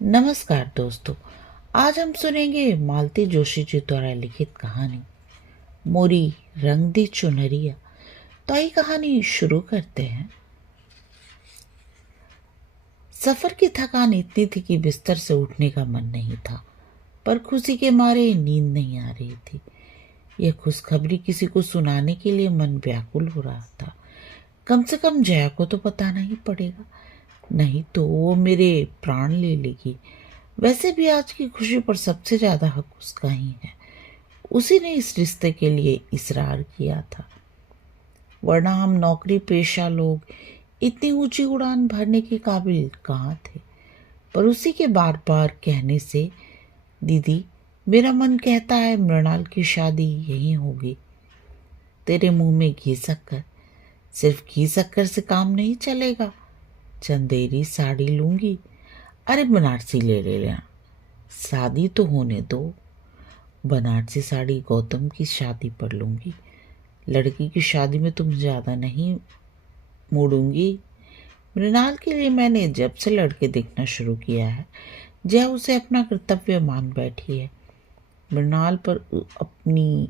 नमस्कार दोस्तों। आज हम सुनेंगे मालती जोशी जी द्वारा लिखित कहानी मोरी रंग दी चुनरिया। तो आइए कहानी शुरू करते हैं। सफर की थकान इतनी थी कि बिस्तर से उठने का मन नहीं था, पर खुशी के मारे नींद नहीं आ रही थी। यह खुशखबरी किसी को सुनाने के लिए मन व्याकुल हो रहा था। कम से कम जया को तो पता नहीं पड़ेगा, नहीं तो वो मेरे प्राण ले लेगी। वैसे भी आज की खुशी पर सबसे ज्यादा हक उसका ही है। उसी ने इस रिश्ते के लिए इसरार किया था, वरना हम नौकरी पेशा लोग इतनी ऊंची उड़ान भरने के काबिल कहाँ थे। पर उसी के बार बार कहने से, दीदी मेरा मन कहता है मृणाल की शादी यहीं होगी। तेरे मुंह में घी शक्कर, सिर्फ घी शक्कर से काम नहीं चलेगा। चंदेरी साड़ी लूंगी, अरे बनारसी ले लेना, शादी तो होने दो। बनारसी साड़ी गौतम की शादी पर लूंगी, लड़की की शादी में तुम ज्यादा नहीं मोड़ूंगी। मृणाल के लिए मैंने जब से लड़के देखना शुरू किया है, जय उसे अपना कर्तव्य मान बैठी है। मृणाल पर अपनी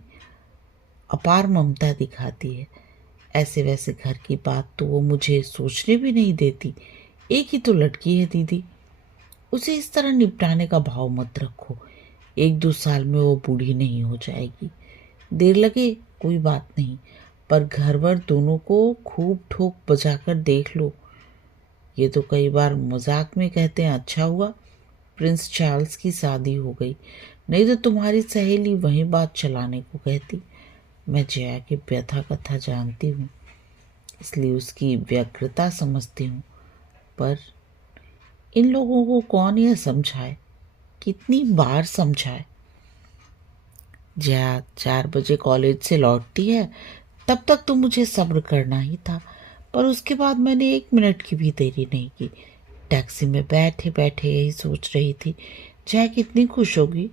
अपार ममता दिखाती है। ऐसे वैसे घर की बात तो वो मुझे सोचने भी नहीं देती। एक ही तो लड़की है दीदी, उसे इस तरह निपटाने का भाव मत रखो। 1-2 साल में वो बूढ़ी नहीं हो जाएगी। देर लगे कोई बात नहीं, पर घर वर दोनों को खूब ठोक बजाकर देख लो। ये तो कई बार मजाक में कहते हैं, अच्छा हुआ प्रिंस चार्ल्स की शादी हो गई, नहीं तो तुम्हारी सहेली वही बात चलाने को कहती। मैं जया की व्यथा कथा जानती हूँ, इसलिए उसकी व्यग्रता समझती हूँ। पर इन लोगों को कौन यह समझाए, कितनी बार समझाए। जया 4 बजे कॉलेज से लौटती है, तब तक तो मुझे सब्र करना ही था, पर उसके बाद मैंने 1 मिनट की भी देरी नहीं की। टैक्सी में बैठे बैठे यही सोच रही थी, जया कितनी खुश होगी।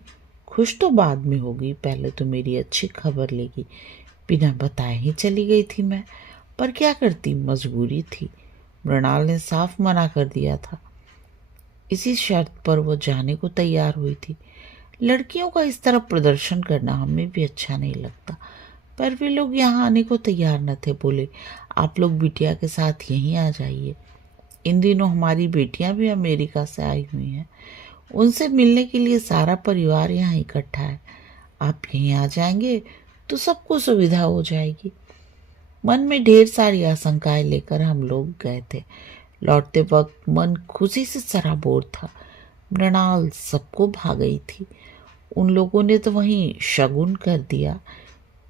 खुश तो बाद में होगी, पहले तो मेरी अच्छी खबर लेगी। बिना बताए ही चली गई थी मैं, पर क्या करती, मजबूरी थी। मृणाल ने साफ मना कर दिया था। इसी शर्त पर वो जाने को तैयार हुई थी। लड़कियों का इस तरह प्रदर्शन करना हमें भी अच्छा नहीं लगता, पर वे लोग यहाँ आने को तैयार न थे। बोले आप लोग बिटिया के साथ यहीं आ जाइए। इन दिनों हमारी बेटियां भी अमेरिका से आई हुई हैं, उनसे मिलने के लिए सारा परिवार यहाँ इकट्ठा है। आप यहीं आ जाएंगे तो सबको सुविधा हो जाएगी। मन में ढेर सारी आशंकाएं लेकर हम लोग गए थे। लौटते वक्त मन खुशी से सराबोर था। मृणाल सबको भा गई थी। उन लोगों ने तो वहीं शगुन कर दिया।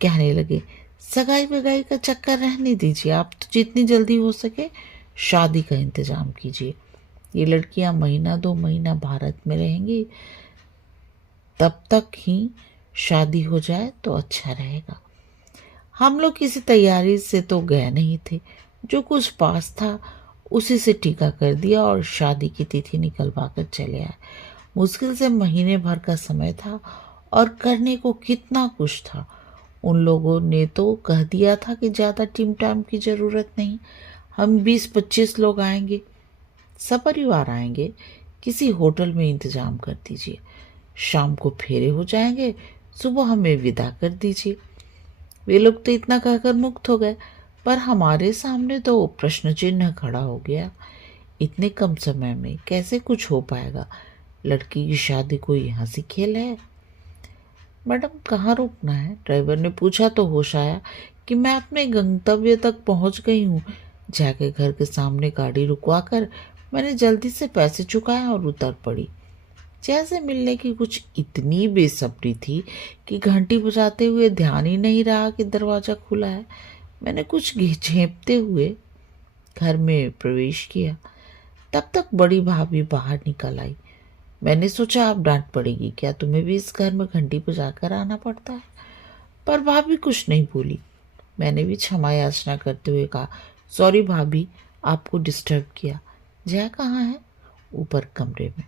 कहने लगे सगाई बगाई का चक्कर रहने दीजिए, आप तो जितनी जल्दी हो सके शादी का इंतजाम कीजिए। ये लड़कियां 1-2 महीना भारत में रहेंगी, तब तक ही शादी हो जाए तो अच्छा रहेगा। हम लोग किसी तैयारी से तो गए नहीं थे, जो कुछ पास था उसी से टीका कर दिया और शादी की तिथि निकलवा कर चले आए। मुश्किल से महीने भर का समय था और करने को कितना कुछ था। उन लोगों ने तो कह दिया था कि ज़्यादा टिम टाम की ज़रूरत नहीं, हम 20-25 लोग आएंगे, सपरिवार आएंगे, किसी होटल में इंतजाम कर दीजिए। शाम को फेरे हो जाएंगे, सुबह हमें विदा कर दीजिए। वे लोग तो इतना कहकर मुक्त हो गए, पर हमारे सामने तो प्रश्न चिन्ह खड़ा हो गया। इतने कम समय में कैसे कुछ हो पाएगा? लड़की की शादी कोई हंसी खेल है? मैडम कहाँ रुकना है? ड्राइवर ने पूछा तो होश आया कि मैं अपने गंतव्य तक पहुंच गई हूँ। जाके घर के सामने गाड़ी रुकवा कर मैंने जल्दी से पैसे चुकाए और उतर पड़ी। जैसे मिलने की कुछ इतनी बेसब्री थी कि घंटी बजाते हुए ध्यान ही नहीं रहा कि दरवाज़ा खुला है। मैंने कुछ झेंपते हुए घर में प्रवेश किया। तब तक बड़ी भाभी बाहर निकल आई। मैंने सोचा आप डांट पड़ेगी, क्या तुम्हें भी इस घर में घंटी बजाकर आना पड़ता है? पर भाभी कुछ नहीं बोली। मैंने भी क्षमा याचना करते हुए कहा, सॉरी भाभी, आपको डिस्टर्ब किया। जया कहाँ है? ऊपर कमरे में।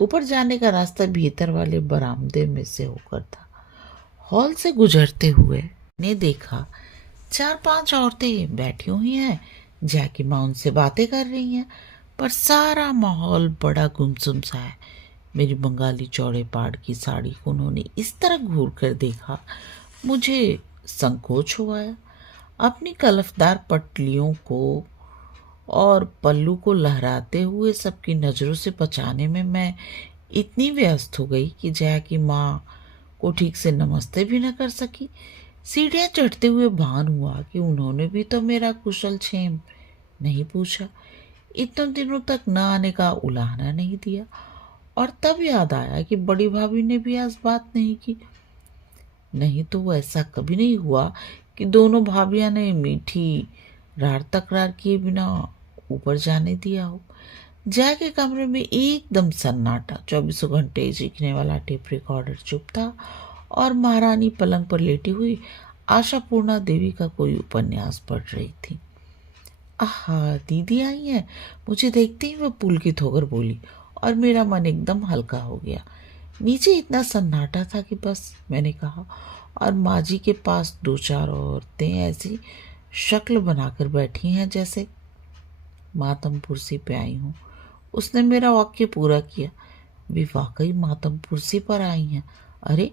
ऊपर जाने का रास्ता भीतर वाले बरामदे में से होकर था। हॉल से गुजरते हुए ने देखा 4-5 औरतें बैठी हुई हैं। जया की माँ उनसे बातें कर रही हैं। पर सारा माहौल बड़ा गुमसुम सा है। मेरी बंगाली चौड़े पाड़ की साड़ी को उन्होंने इस तरह घूर कर देखा, मुझे संकोच हो आया। अपनी कलफदार पटलियों को और पल्लू को लहराते हुए सबकी नज़रों से बचाने में मैं इतनी व्यस्त हो गई कि जया की माँ को ठीक से नमस्ते भी न कर सकी। सीढ़ियाँ चढ़ते हुए भान हुआ कि उन्होंने भी तो मेरा कुशल क्षेम नहीं पूछा, इतने दिनों तक न आने का उलाहना नहीं दिया। और तब याद आया कि बड़ी भाभी ने भी आज बात नहीं की। नहीं तो वो ऐसा कभी नहीं हुआ कि दोनों भाभियां ने मीठी रार तकरार किए बिना ऊपर जाने दिया हो। जया के कमरे में एकदम सन्नाटा, 24 घंटे सीखने वाला टेप रिकॉर्डर चुप था और महारानी पलंग पर लेटी हुई आशापूर्णा देवी का कोई उपन्यास पढ़ रही थी। आहा, दीदी आई हैं। मुझे देखते ही वह पुलकित होकर बोली और मेरा मन एकदम हल्का हो गया। नीचे इतना सन्नाटा था कि बस मैंने कहा, और माँ जी के पास 2-4 औरतें ऐसी शक्ल बनाकर बैठी हैं जैसे मातम कुर्सी पे आई हूँ। उसने मेरा वाक्य पूरा किया। वे वाकई मातम कुर्सी पर आई हैं। अरे,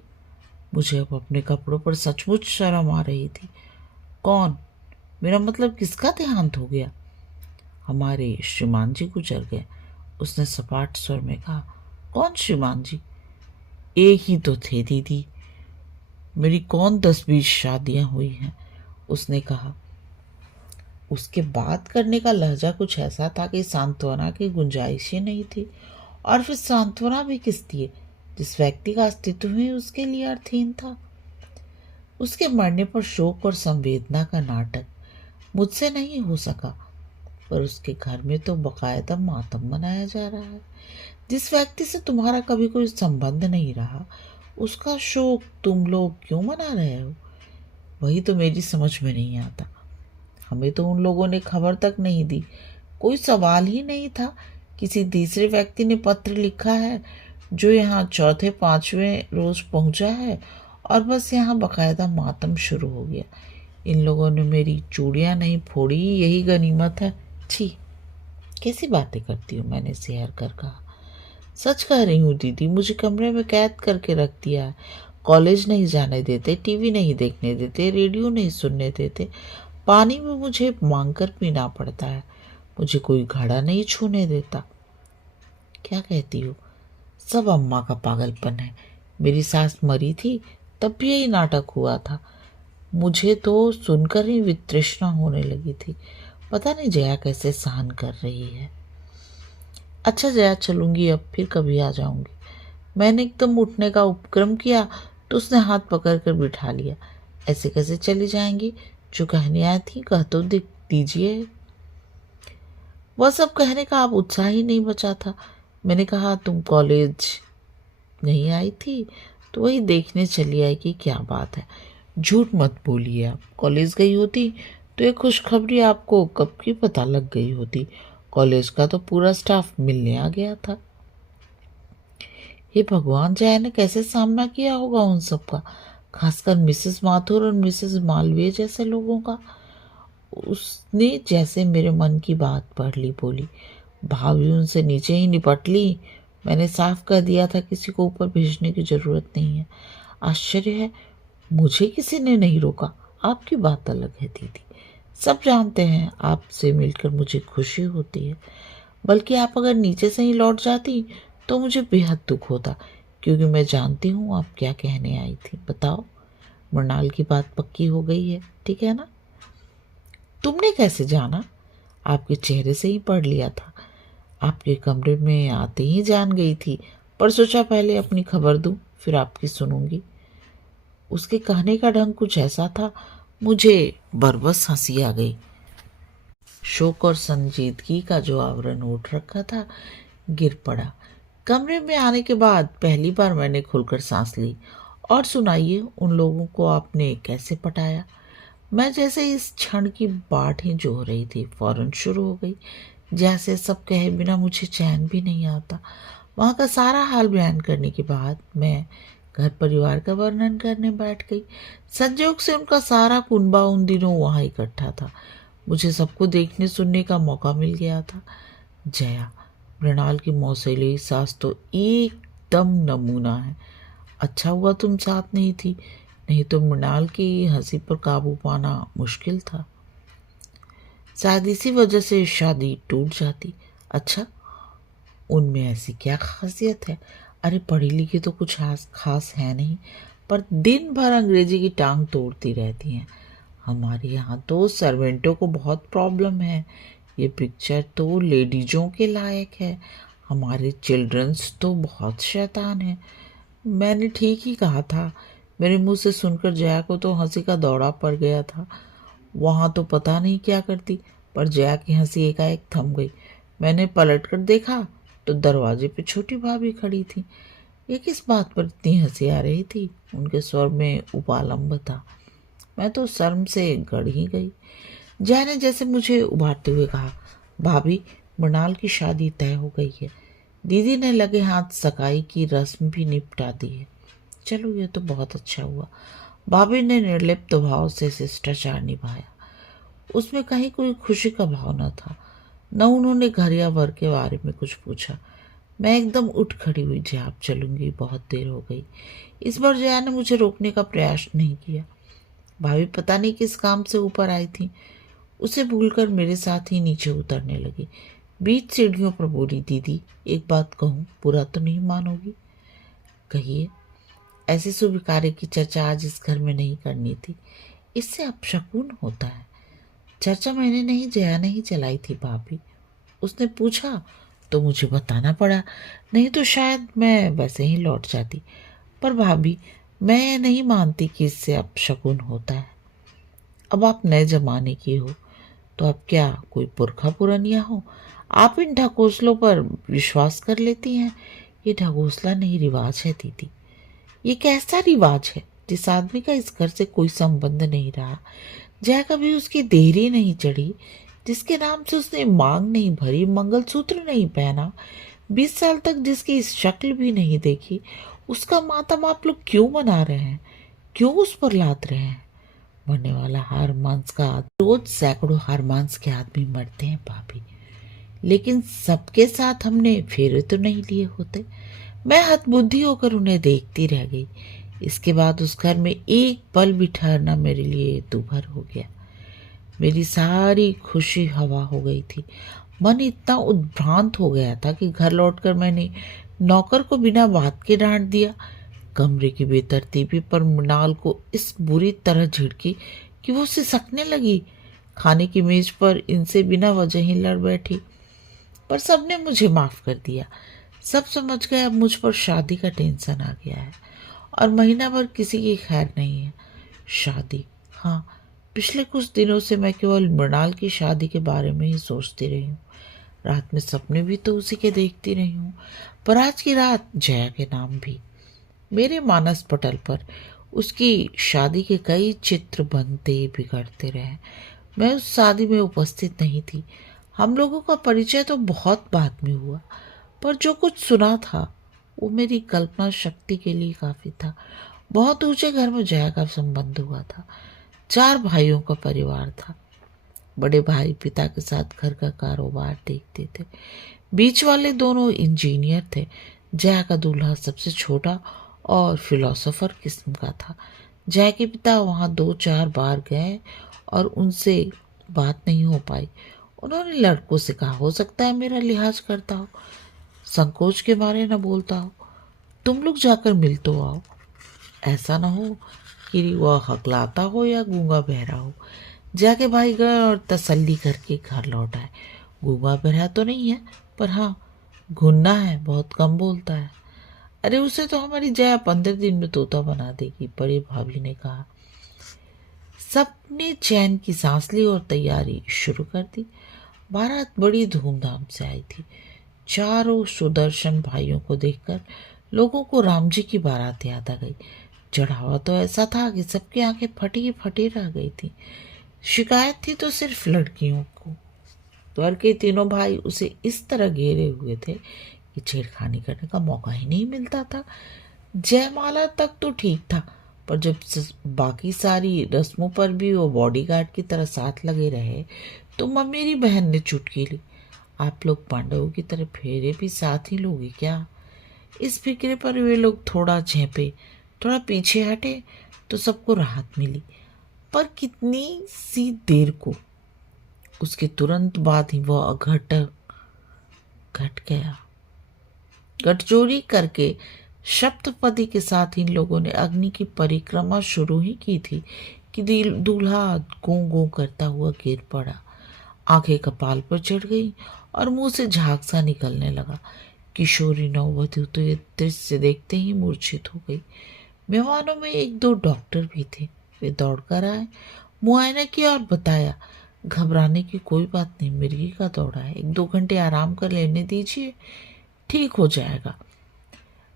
मुझे अब अपने कपड़ों पर सचमुच शर्म आ रही थी। कौन? मेरा मतलब किसका देहांत हो गया? हमारे श्रीमान जी गुजर गए, उसने सपाट स्वर में कहा। कौन श्रीमान जी? एक ही तो थे दीदी, मेरी कौन 10-20 शादियां हुई हैं, उसने कहा। उसके बात करने का लहजा कुछ ऐसा था कि सांत्वना की गुंजाइश ही नहीं थी। और फिर सांत्वना भी किस लिए, जिस व्यक्ति का अस्तित्व ही उसके लिए अर्थहीन था। उसके मरने पर शोक और संवेदना का नाटक मुझसे नहीं हो सका, पर उसके घर में तो बकायदा मातम मनाया जा रहा है। जिस व्यक्ति से तुम्हारा कभी कोई संबंध नहीं रहा, उसका शोक तुम लोग क्यों मना रहे हो? वही तो मेरी समझ में नहीं आता। हमें तो उन लोगों ने खबर तक नहीं दी, कोई सवाल ही नहीं था। किसी तीसरे व्यक्ति ने पत्र लिखा है जो यहाँ 4-5वें रोज पहुंचा है, और बस यहाँ बकायदा मातम शुरू हो गया। इन लोगों ने मेरी चूड़ियाँ नहीं फोड़ी, यही गनीमत है। छी, कैसी बातें करती हूँ, मैंने सिहर कर कहा। सच कह रही हूँ दीदी, मुझे कमरे में कैद करके रख दिया है। कॉलेज नहीं जाने देते, टीवी नहीं देखने देते, रेडियो नहीं सुनने देते, पानी में मुझे मांगकर पीना पड़ता है, मुझे कोई घड़ा नहीं छूने देता। क्या कहती हो? सब अम्मा का पागलपन है। मेरी सास मरी थी तब भी यही नाटक हुआ था। मुझे तो सुनकर ही वितृष्णा होने लगी थी। पता नहीं जया कैसे सहन कर रही है। अच्छा जया, चलूंगी अब, फिर कभी आ जाऊंगी। मैंने एकदम उठने का उपक्रम किया तो उसने हाथ पकड़ कर बिठा लिया। ऐसे कैसे चली जाएंगी? जो कहने आई थी कह तो दीजिए। वह सब कहने का अब उत्साह ही नहीं बचा था। मैंने कहा, तुम कॉलेज नहीं आई थी तो वही देखने चली आई कि क्या बात है। झूठ मत बोलिए, आप कॉलेज गई होती तो ये खुशखबरी आपको कब की पता लग गई होती। कॉलेज का तो पूरा स्टाफ मिलने आ गया था। ये भगवान, जया ने कैसे सामना किया होगा उन सब का, खासकर मिसेस माथुर और मिसेस मालवीय जैसे लोगों का। उसने जैसे मेरे मन की बात पढ़ ली, बोली, भाभी उनसे नीचे ही निपट ली। मैंने साफ कह दिया था किसी को ऊपर भेजने की जरूरत नहीं है। आश्चर्य है, मुझे किसी ने नहीं रोका। आपकी बात अलग है दीदी, सब जानते हैं आपसे मिलकर मुझे खुशी होती है। बल्कि आप अगर नीचे से ही लौट जाती तो मुझे बेहद दुख होता, क्योंकि मैं जानती हूँ आप क्या कहने आई थी। बताओ, मृणाल की बात पक्की हो गई है, ठीक है ना? तुमने कैसे जाना? आपके चेहरे से ही पढ़ लिया था। आपके कमरे में आते ही जान गई थी, पर सोचा पहले अपनी खबर दूं, फिर आपकी सुनूंगी। उसके कहने का ढंग कुछ ऐसा था, मुझे बरबस हंसी आ गई। शोक और संजीदगी का जो आवरण उठ रखा था गिर पड़ा। कमरे में आने के बाद पहली बार मैंने खुलकर सांस ली। और सुनाइए, उन लोगों को आपने कैसे पटाया? मैं जैसे इस क्षण की बाट ही जो हो रही थी, फौरन शुरू हो गई। जैसे सब कहे बिना मुझे चैन भी नहीं आता। वहाँ का सारा हाल बयान करने के बाद मैं घर परिवार का वर्णन करने बैठ गई। संयोग से उनका सारा कुनबा उन दिनों वहाँ इकट्ठा था। मुझे सबको देखने सुनने का मौका मिल गया था। जया, मृणाल की मौसेली सास तो एकदम नमूना है। अच्छा हुआ तुम साथ नहीं थी, नहीं तो मृणाल की हंसी पर काबू पाना मुश्किल था। शायद इसी वजह से शादी टूट जाती। अच्छा, उनमें ऐसी क्या खासियत है? अरे पढ़ी लिखी तो कुछ खास है नहीं, पर दिन भर अंग्रेजी की टांग तोड़ती रहती हैं। हमारे यहाँ तो सर्वेंटों को बहुत प्रॉब्लम है। ये पिक्चर तो लेडीजों के लायक है। हमारे चिल्ड्रंस तो बहुत शैतान है। मैंने ठीक ही कहा था। मेरे मुंह से सुनकर जया को तो हंसी का दौरा पड़ गया था। वहां तो पता नहीं क्या करती, पर जया की हंसी एकाएक थम गई। मैंने पलट कर देखा तो दरवाजे पे छोटी भाभी खड़ी थी। ये किस बात पर इतनी हंसी आ रही थी? उनके स्वर में उपालंब था। मैं तो शर्म से गड़ ही गई। जया ने जैसे मुझे उभारते हुए कहा, भाभी, मृणाल की शादी तय हो गई है। दीदी ने लगे हाथ सगाई की रस्म भी निपटा दी है। चलो, ये तो बहुत अच्छा हुआ। भाभी ने निर्लिप्त भाव से शिष्टाचार निभाया। उसमें कहीं कोई खुशी का भाव न था। न उन्होंने घर या वर के बारे में कुछ पूछा। मैं एकदम उठ खड़ी हुई। जया, आप चलूंगी, बहुत देर हो गई। इस बार जया ने मुझे रोकने का प्रयास नहीं किया। भाभी पता नहीं किस काम से ऊपर आई थी, उसे भूलकर मेरे साथ ही नीचे उतरने लगी। बीच सीढ़ियों पर बोली, दीदी एक बात कहूँ, बुरा तो नहीं मानोगी? कहिए। ऐसे शुभ कार्य की चर्चा आज इस घर में नहीं करनी थी, इससे अपशकुन होता है। चर्चा मैंने नहीं, जया ने ही चलाई थी भाभी। उसने पूछा तो मुझे बताना पड़ा, नहीं तो शायद मैं वैसे ही लौट जाती। पर भाभी, मैं नहीं मानती कि इससे अपशकुन होता है। अब आप नए जमाने की हो, तो अब क्या कोई पुरखा पुरनिया हो? आप इन ढकोसलों पर विश्वास कर लेती हैं। ये ढकोसला नहीं, रिवाज है दीदी। ये कैसा रिवाज है जिस आदमी का इस घर से कोई संबंध नहीं रहा, जया कभी उसकी देहरी नहीं चढ़ी, जिसके नाम से उसने मांग नहीं भरी, मंगलसूत्र नहीं पहना, 20 साल तक जिसकी शक्ल भी नहीं देखी, उसका मातम आप लोग क्यों मना रहे हैं? क्यों उस पर लाद रहे हैं? मरने वाला हार मांस का रोज सैकड़ों हार मांस के आदमी मरते हैं भाभी, लेकिन सबके साथ हमने फेरे तो नहीं लिए होते। मैं हतबुद्धि होकर उन्हें देखती रह गई। इसके बाद उस घर में एक पल भी ठहरना मेरे लिए दूभर हो गया। मेरी सारी खुशी हवा हो गई थी। मन इतना उद्भ्रांत हो गया था कि घर लौटकर मैंने नौकर को बिना बात के डांट दिया। कमरे की बेतरतीबी पर मृणाल को इस बुरी तरह झिड़की कि वो सिसकने लगी। खाने की मेज पर इनसे बिना वजह ही लड़ बैठी। पर सबने मुझे माफ कर दिया। सब समझ गए अब मुझ पर शादी का टेंशन आ गया है और महीना भर किसी की खैर नहीं है। शादी, हाँ, पिछले कुछ दिनों से मैं केवल मृणाल की शादी के बारे में ही सोचती रही हूँ। रात में सपने भी तो उसी के देखती रही हूँ, पर आज की रात जया के नाम भी। मेरे मानस पटल पर उसकी शादी के कई चित्र बनते बिगड़ते रहे। मैं उस शादी में उपस्थित नहीं थी। हम लोगों का परिचय तो बहुत बाद में हुआ, पर जो कुछ सुना था वो मेरी कल्पना शक्ति के लिए काफी था। बहुत ऊंचे घर में जया का संबंध हुआ था। 4 भाइयों का परिवार था। बड़े भाई पिता के साथ घर का कारोबार देखते थे। बीच वाले दोनों इंजीनियर थे। जया का दूल्हा सबसे छोटा और फिलोसोफर किस्म का था। जया के पिता वहां 2-4 बार गए और उनसे बात नहीं हो पाई। उन्होंने लड़कों से कहा, हो सकता है मेरा लिहाज करता हो, संकोच के मारे न बोलता हो, तुम लोग जाकर मिल तो आओ। ऐसा ना हो कि वह हकलाता हो या गूंगा बहरा हो। जाके भाई गए और तसल्ली करके घर लौट आए। गूंगा बहरा तो नहीं है, पर हाँ घुन्ना है, बहुत कम बोलता है। अरे उसे तो हमारी जया 15 दिन में तोता बना देगी, बड़ी भाभी ने कहा। सबने चैन की सांस ली और तैयारी शुरू कर दी। बारात बड़ी धूमधाम से आई थी। चारों सुदर्शन भाइयों को देखकर लोगों को राम जी की बारात याद आ गई। चढ़ावा तो ऐसा था कि सबकी आंखें फटी फटी रह गई थी। शिकायत थी तो सिर्फ लड़कियों को। द्वार के तीनों भाई उसे इस तरह घेरे हुए थे कि छेड़खानी करने का मौका ही नहीं मिलता था। जयमाला तक तो ठीक था, पर जब बाकी सारी रस्मों पर भी वो बॉडीगार्ड की तरह साथ लगे रहे तो मेरी बहन ने चुटकी ली। आप लोग पांडवों की तरह फेरे भी साथ ही लोगे क्या? इस फिक्रे पर वे लोग थोड़ा झेपे, थोड़ा पीछे हटे तो सबको राहत मिली, पर कितनी सी देर को। उसके तुरंत बाद ही वह घट गया। गठजोड़ी करके सप्तपदी के साथ इन लोगों ने अग्नि की परिक्रमा शुरू ही की थी कि दूल्हा गूं गूं करता हुआ गिर पड़ा। आंखें कपाल पर चढ़ गई और मुंह से झाग सा निकलने लगा। किशोरी नववधु तो ये दृश्य देखते ही मूर्छित हो गई। मेहमानों में एक दो डॉक्टर भी थे। वे दौड़कर आए, मुआयना किया और बताया, घबराने की कोई बात नहीं, मिर्गी का दौरा है, 1-2 घंटे आराम कर लेने दीजिए, ठीक हो जाएगा।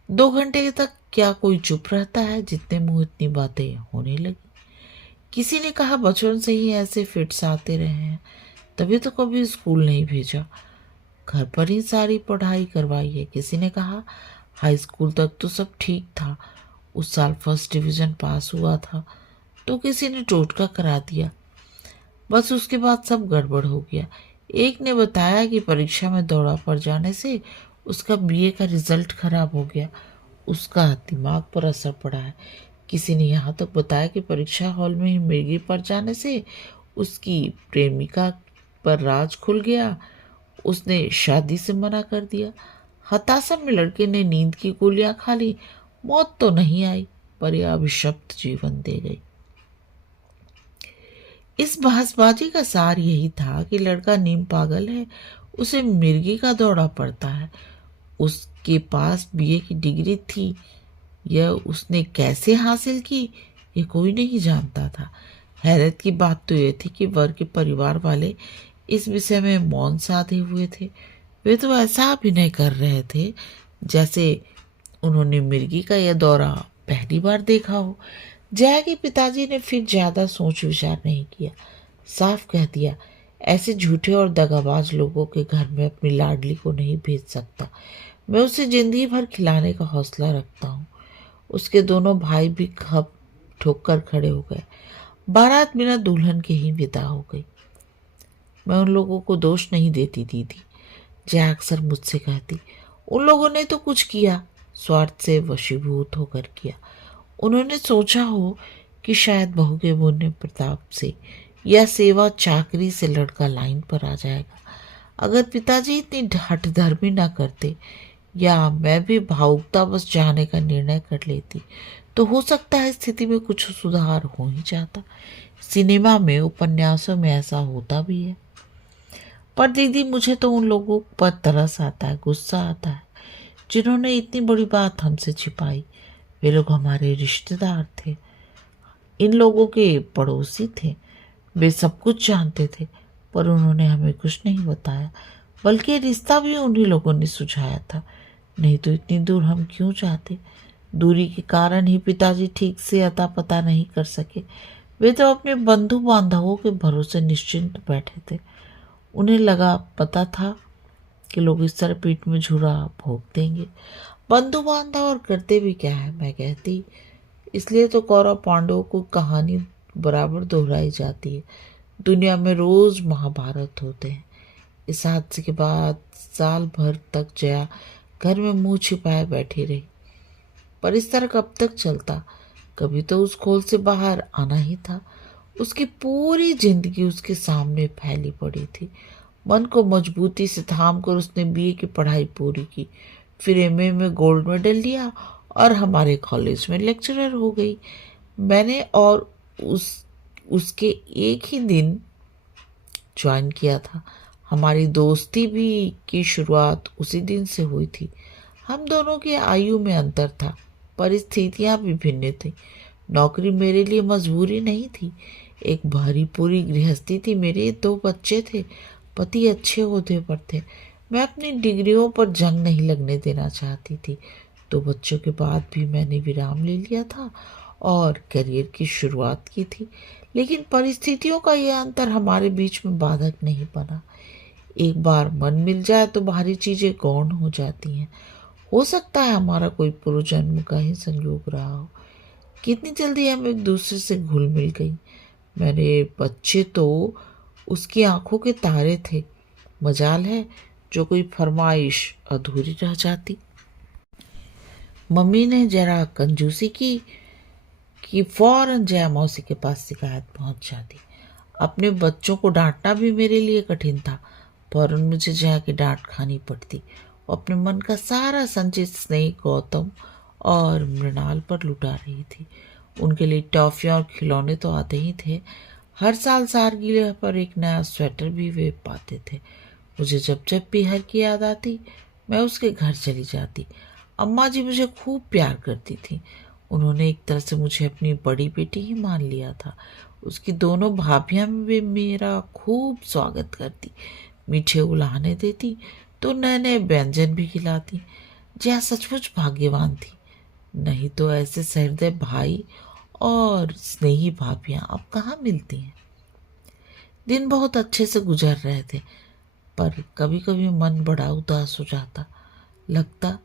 2 घंटे तक क्या कोई चुप रहता है? जितने मुंह इतनी बातें होने लगी। किसी ने कहा, बचपन से ही ऐसे फिट्स आते रहे हैं, तभी तो कभी स्कूल नहीं भेजा, घर पर ही सारी पढ़ाई करवाई है। किसी ने कहा, हाई स्कूल तक तो सब ठीक था, उस साल फर्स्ट डिवीजन पास हुआ था। तो किसी ने टोटका करा दिया, बस उसके बाद सब गड़बड़ हो गया। एक ने बताया कि परीक्षा में दौड़ा पड़ जाने से उसका बीए का रिजल्ट खराब हो गया, उसका दिमाग पर असर पड़ा है। किसी ने यहाँ तक बताया कि परीक्षा हॉल में ही मिर्गी पड़ जाने से उसकी प्रेमिका पर राज खुल गया, उसने शादी से मना कर दिया। हताशा में लड़के ने नींद की गोलियां खा ली, मौत तो नहीं आई पर यह अभिशप्त जीवन दे गई। इस बहसबाजी का सार यही था कि लड़का नीम पागल है, उसे मिर्गी का दौरा पड़ता है। उसके पास बीए की डिग्री थी, यह उसने कैसे हासिल की ये कोई नहीं जानता था। हैरत की बात तो यह थी कि वर के परिवार वाले इस विषय में मौन साधे हुए थे। वे तो ऐसा अभिनय कर रहे थे जैसे उन्होंने मिर्गी का यह दौरा पहली बार देखा हो। जया के पिताजी ने फिर ज्यादा सोच विचार नहीं किया, साफ कह दिया, ऐसे झूठे और दगाबाज लोगों के घर में अपनी लाडली को नहीं भेज सकता। मैं उसे जिंदगी भर खिलाने का हौसला रखता हूँ। उसके दोनों भाई भी खप ठोक कर खड़े हो गए। बारात बिना दुल्हन के ही विदा हो गई। मैं उन लोगों को दोष नहीं देती दीदी, जया अक्सर मुझसे कहती, उन लोगों ने तो कुछ किया, स्वार्थ से वशीभूत होकर किया। उन्होंने सोचा हो कि शायद बहू के बोलने प्रताप से या सेवा चाकरी से लड़का लाइन पर आ जाएगा। अगर पिताजी इतनी हठधर्मी ना करते या मैं भी भावुकता बस जाने का निर्णय कर लेती तो हो सकता है स्थिति में कुछ सुधार हो ही जाता। सिनेमा में, उपन्यासों में ऐसा होता भी है। पर दीदी, मुझे तो उन लोगों पर तरस आता है, गुस्सा आता है जिन्होंने इतनी बड़ी बात हमसे छिपाई। वे लोग हमारे रिश्तेदार थे, इन लोगों के पड़ोसी थे, वे सब कुछ जानते थे, पर उन्होंने हमें कुछ नहीं बताया, बल्कि रिश्ता भी उन्हीं लोगों ने सुझाया था। नहीं तो इतनी दूर हम क्यों जाते? दूरी के कारण ही पिताजी ठीक से अता पता नहीं कर सके। वे तो अपने बंधु बांधवों के भरोसे निश्चिंत बैठे थे। उन्हें लगा, पता था कि लोग इस तरह पीठ में झुरा भोग देंगे। बंधु बांधव और करते भी क्या है, मैं कहती। इसलिए तो कौरव पांडवों को कहानी बराबर दोहराई जाती है। दुनिया में रोज महाभारत होते हैं। इस हादसे के बाद साल भर तक जया घर में मुंह छिपाए बैठी रही। पर इस तरह कब तक चलता? कभी तो उस खोल से बाहर आना ही था। उसकी पूरी जिंदगी उसके सामने फैली पड़ी थी। मन को मजबूती से थाम कर उसने बीए की पढ़ाई पूरी की, फिर एमए में गोल्ड मेडल लिया और हमारे कॉलेज में लेक्चरर हो गई। मैंने और उसके एक ही दिन ज्वाइन किया था। हमारी दोस्ती भी की शुरुआत उसी दिन से हुई थी। हम दोनों की आयु में अंतर था, परिस्थितियां भी भिन्न थी। नौकरी मेरे लिए मजबूरी नहीं थी, एक भारी पूरी गृहस्थी थी। मेरे 2 बच्चे थे, पति अच्छे ओहदे पर थे। मैं अपनी डिग्रियों पर जंग नहीं लगने देना चाहती थी। 2 बच्चों के बाद भी मैंने विराम ले लिया था और करियर की शुरुआत की थी। लेकिन परिस्थितियों का यह अंतर हमारे बीच में बाधक नहीं बना। एक बार मन मिल जाए तो बाहरी चीजें गौण हो जाती हैं। हो सकता है हमारा कोई पूर्व जन्म का ही संयोग रहा हो। कितनी जल्दी हम एक दूसरे से घुल मिल गई। मेरे बच्चे तो उसकी आंखों के तारे थे। मजाल है जो कोई फरमाइश अधूरी रह जाती। मम्मी ने जरा कंजूसी की कि फौरन जया मौसी के पास शिकायत पहुंच जाती। अपने बच्चों को डांटना भी मेरे लिए कठिन था। फौरन मुझे जया की डांट खानी पड़ती। वो अपने मन का सारा संचित स्नेह गौतम और मृणाल पर लुटा रही थी। उनके लिए टॉफियाँ और खिलौने तो आते ही थे। हर साल सालगिरह पर एक नया स्वेटर भी वे पाते थे। मुझे जब जब पीहर की याद आती मैं उसके घर चली जाती। अम्मा जी मुझे खूब प्यार करती थी। उन्होंने एक तरह से मुझे अपनी बड़ी बेटी ही मान लिया था। उसकी दोनों भाभियां भी मेरा खूब स्वागत करती, मीठे उलाहने देती तो नए नए व्यंजन भी खिलाती। जया सचमुच भाग्यवान थी। नहीं तो ऐसे सहृदय भाई और स्नेही भाभियां अब कहाँ मिलती हैं। दिन बहुत अच्छे से गुजर रहे थे, पर कभी कभी मन बड़ा उदास हो जाता। लगता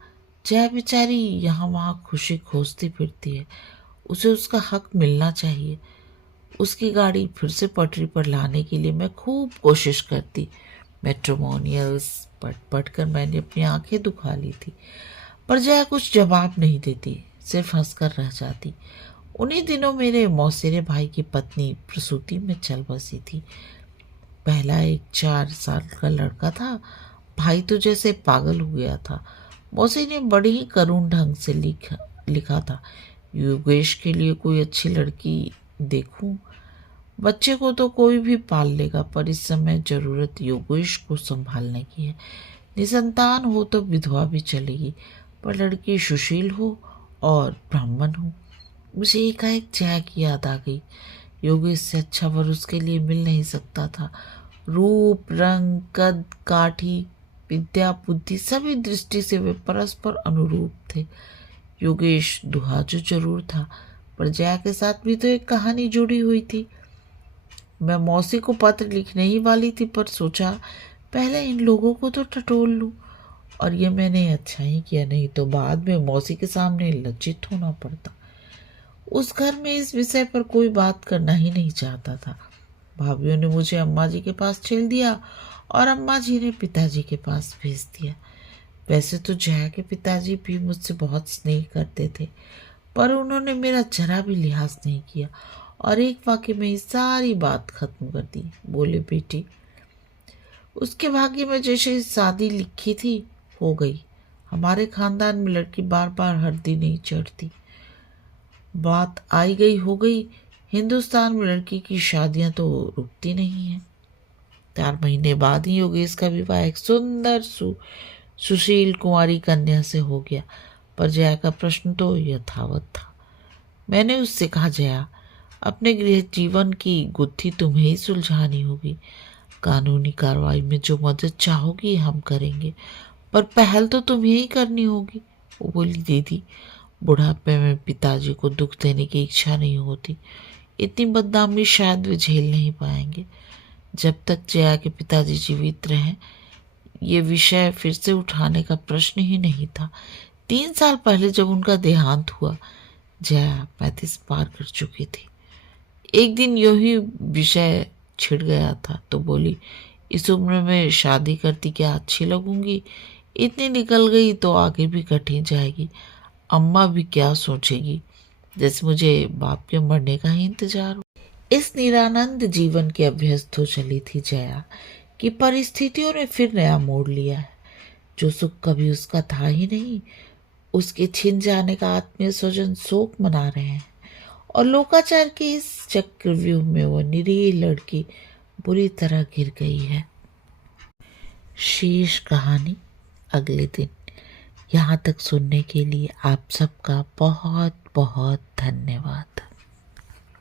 जया बेचारी यहाँ वहाँ खुशी खोजती फिरती है। उसे उसका हक मिलना चाहिए। उसकी गाड़ी फिर से पटरी पर लाने के लिए मैं खूब कोशिश करती। मैट्रिमोनियल्स पढ़ पढ़कर मैंने अपनी आंखें दुखा ली थी, पर जया कुछ जवाब नहीं देती, सिर्फ हंसकर रह जाती। उन्हीं दिनों मेरे मौसेरे भाई की पत्नी प्रसूति में चल बसी थी। पहला एक 4 साल का लड़का था। भाई तो जैसे पागल हो गया था। मौसी ने बड़ी ही करुण ढंग से लिखा था, योगेश के लिए कोई अच्छी लड़की देखूं। बच्चे को तो कोई भी पाल लेगा, पर इस समय जरूरत योगेश को संभालने की है। निसंतान हो तो विधवा भी चलेगी, पर लड़की सुशील हो और ब्राह्मण हो। मुझे एकाएक जया की याद आ गई। योगेश से अच्छा वर उसके लिए मिल नहीं सकता था। रूप, रंग, कद, काठी, विद्या, बुद्धि सभी दृष्टि से वे परस्पर अनुरूप थे। योगेश दुहाजू जरूर था, पर जया के साथ भी तो एक कहानी जुड़ी हुई थी। मैं मौसी को पत्र लिखने ही वाली थी, पर सोचा पहले इन लोगों को तो टटोल लूं। और ये मैंने अच्छा ही किया, नहीं तो बाद में मौसी के सामने लज्जित होना पड़ता। उस घर में इस विषय पर कोई बात करना ही नहीं चाहता था। भाभीियों ने मुझे अम्मा जी के पास छेड़ दिया और अम्मा जी ने पिताजी के पास भेज दिया। वैसे तो जया के पिताजी भी मुझसे बहुत स्नेह करते थे, पर उन्होंने मेरा जरा भी लिहाज नहीं किया और एक वाक्य में ही सारी बात खत्म कर दी। बोले, बेटी, उसके भाग्य में जैसे शादी लिखी थी हो गई। हमारे खानदान में लड़की बार बार हरदी नहीं चढ़ती। बात आई गई हो गई। हिंदुस्तान में लड़की की शादियां तो रुकती नहीं हैं। 4 महीने बाद ही योगेश का विवाह एक सुंदर सुशील कुंवारी कन्या से हो गया, पर जया का प्रश्न तो यथावत था। मैंने उससे कहा, जया, अपने गृह जीवन की गुत्थी तुम्हें ही सुलझानी होगी। कानूनी कार्रवाई में जो मदद चाहोगी हम करेंगे, पर पहल तो तुम्हें ही करनी होगी। वो बोली, दीदी, बुढ़ापे में पिताजी को दुख देने की इच्छा नहीं होती। इतनी बदनामी शायद वे झेल नहीं पाएंगे। जब तक जया के पिताजी जीवित रहे ये विषय फिर से उठाने का प्रश्न ही नहीं था। 3 साल पहले जब उनका देहांत हुआ, जया 35 पार कर चुकी थी। एक दिन यूं ही विषय छिड़ गया था तो बोली, इस उम्र में शादी करती क्या अच्छी लगूंगी? इतनी निकल गई तो आगे भी कठिन जाएगी। अम्मा भी क्या सोचेगी, जैसे मुझे बाप के मरने का ही इंतजार हो। इस निरानंद जीवन के अभ्यस्त हो चली थी जया कि परिस्थितियों ने फिर नया मोड़ लिया है। जो सुख कभी उसका था ही नहीं, उसके छिन जाने का आत्मीय स्वजन शोक मना रहे हैं और लोकाचार के इस चक्रव्यूह में वो निरीह लड़की बुरी तरह गिर गई है। शेष कहानी अगले दिन। यहाँ तक सुनने के लिए आप सबका बहुत बहुत धन्यवाद।